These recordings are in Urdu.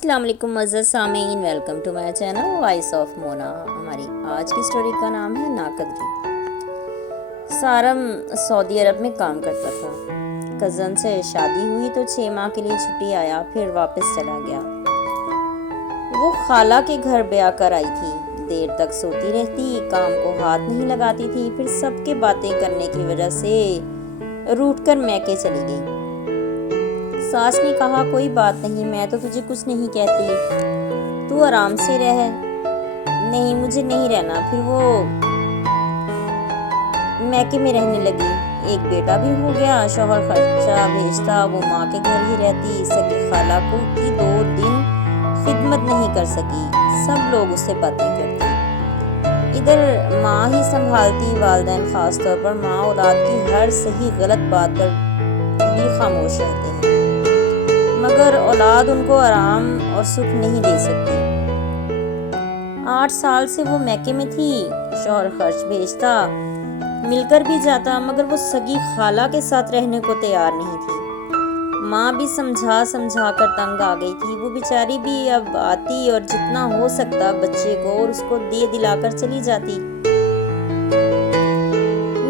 السلام علیکم معزز سامعین، welcome to my channel voice of Mona. ہماری آج کی سٹوری کا نام ہے ناقدری۔ سارم سعودی عرب میں کام کرتا تھا۔ کزن سے شادی ہوئی تو 6 ماہ کے لیے چھٹی آیا، پھر واپس چلا گیا۔ وہ خالہ کے گھر بیاہ کر آئی تھی۔ دیر تک سوتی رہتی، کام کو ہاتھ نہیں لگاتی تھی، پھر سب کے باتیں کرنے کی وجہ سے روٹھ کر میکے چلی گئی۔ ساس نے کہا کوئی بات نہیں، میں تو تجھے کچھ نہیں کہتی، تو آرام سے رہ۔ نہیں مجھے نہیں رہنا۔ پھر وہ میکے میں رہنے لگی۔ ایک بیٹا بھی ہو گیا، شوہر خرچہ بھیجتا، وہ ماں کے گھر ہی رہتی۔ سگی خالہ کو کی 2 دن خدمت نہیں کر سکی، سب لوگ اس سے باتیں کرتے۔ ادھر ماں ہی سنبھالتی، والدین خاص طور پر ماں اولاد کی ہر صحیح غلط بات پر بھی خاموش رہتے ہیں، مگر اولاد ان کو آرام اور سکھ نہیں دے سکتی۔ 8 سال سے وہ میکے میں تھی، شوہر خرچ بھیجتا، مل کر بھی جاتا، مگر وہ سگی خالہ کے ساتھ رہنے کو تیار نہیں تھی۔ ماں بھی سمجھا کر تنگ آ گئی تھی۔ وہ بیچاری بھی اب آتی اور جتنا ہو سکتا بچے کو اور اس کو دلا کر چلی جاتی۔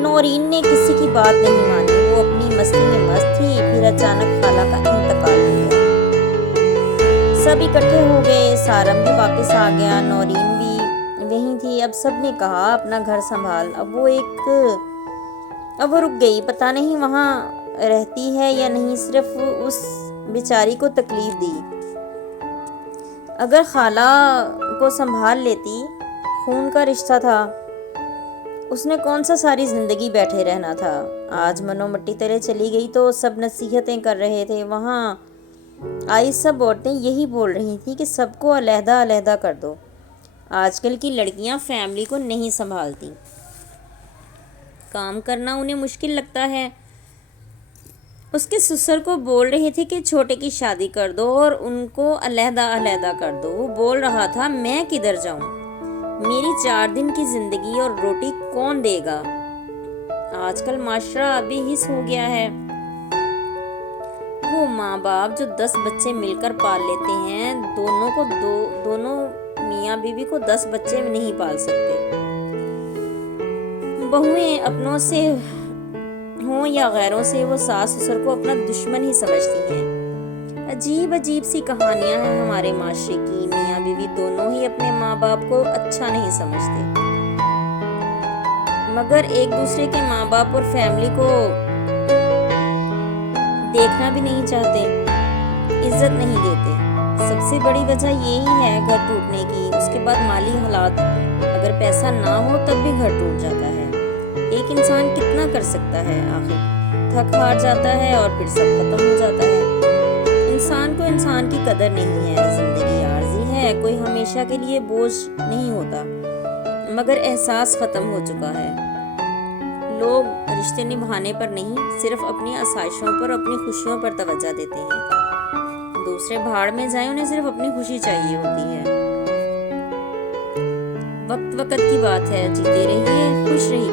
نورین نے کسی کی بات نہیں مانی، وہ اپنی مستی میں مست تھی۔ پھر اچانک خالہ کا انتقال ہو گیا۔ سب اکٹھے ہو گئے، سارم بھی واپس آ گیا، نورین بھی وہیں تھی۔ اب سب نے کہا اپنا گھر سنبھال۔ اب وہ رک گئی، پتہ نہیں وہاں رہتی ہے یا نہیں، صرف اس بیچاری کو تکلیف دی۔ اگر خالہ کو سنبھال لیتی، خون کا رشتہ تھا، اس نے کون سا ساری زندگی بیٹھے رہنا تھا۔ آج منو مٹی تلے چلی گئی تو سب نصیحتیں کر رہے تھے۔ وہاں آئی سب عورتیں یہی بول رہی تھیں کہ سب کو علیحدہ علیحدہ کر دو۔ آج کل کی لڑکیاں فیملی کو نہیں سنبھالتی، کام کرنا انہیں مشکل لگتا ہے۔ اس کے سسر کو بول رہے تھے کہ چھوٹے کی شادی کر دو اور ان کو علیحدہ علیحدہ کر دو۔ وہ بول رہا تھا میں کدھر جاؤں، میری 4 دن کی زندگی اور روٹی کون دے گا۔ آج کل معاشرہ ابھی حس ہو گیا ہے۔ وہ ماں باپ جو 10 بچے مل کر پال لیتے ہیں، دونوں میاں بیوی کو 10 بچے نہیں پال سکتے۔ بہویں اپنوں سے ہوں یا غیروں سے، وہ ساس سسر کو اپنا دشمن ہی سمجھتی ہیں۔ عجیب عجیب سی کہانیاں ہیں ہمارے معاشرے کی۔ میاں بیوی دونوں ہی اپنے ماں باپ کو اچھا نہیں سمجھتے، مگر ایک دوسرے کے ماں باپ اور فیملی کو دیکھنا بھی نہیں چاہتے، عزت نہیں دیتے۔ سب سے بڑی وجہ یہی ہے گھر ٹوٹنے کی۔ اس کے بعد مالی حالات، اگر پیسہ نہ ہو تب بھی گھر ٹوٹ جاتا ہے۔ ایک انسان کتنا کر سکتا ہے، آخر تھک ہار جاتا ہے اور پھر سب ختم ہو جاتا ہے۔ انسان کو انسان کی قدر نہیں ہے۔ زندگی عارضی ہے، کوئی ہمیشہ کے لیے بوجھ نہیں ہوتا، مگر احساس ختم ہو چکا ہے۔ لوگ رشتے نبھانے پر نہیں، صرف اپنی آسائشوں پر، اپنی خوشیوں پر توجہ دیتے ہیں۔ دوسرے بھاڑ میں جائیں، انہیں صرف اپنی خوشی چاہیے ہوتی ہے۔ وقت کی بات ہے، جیتے رہیے، خوش رہیے۔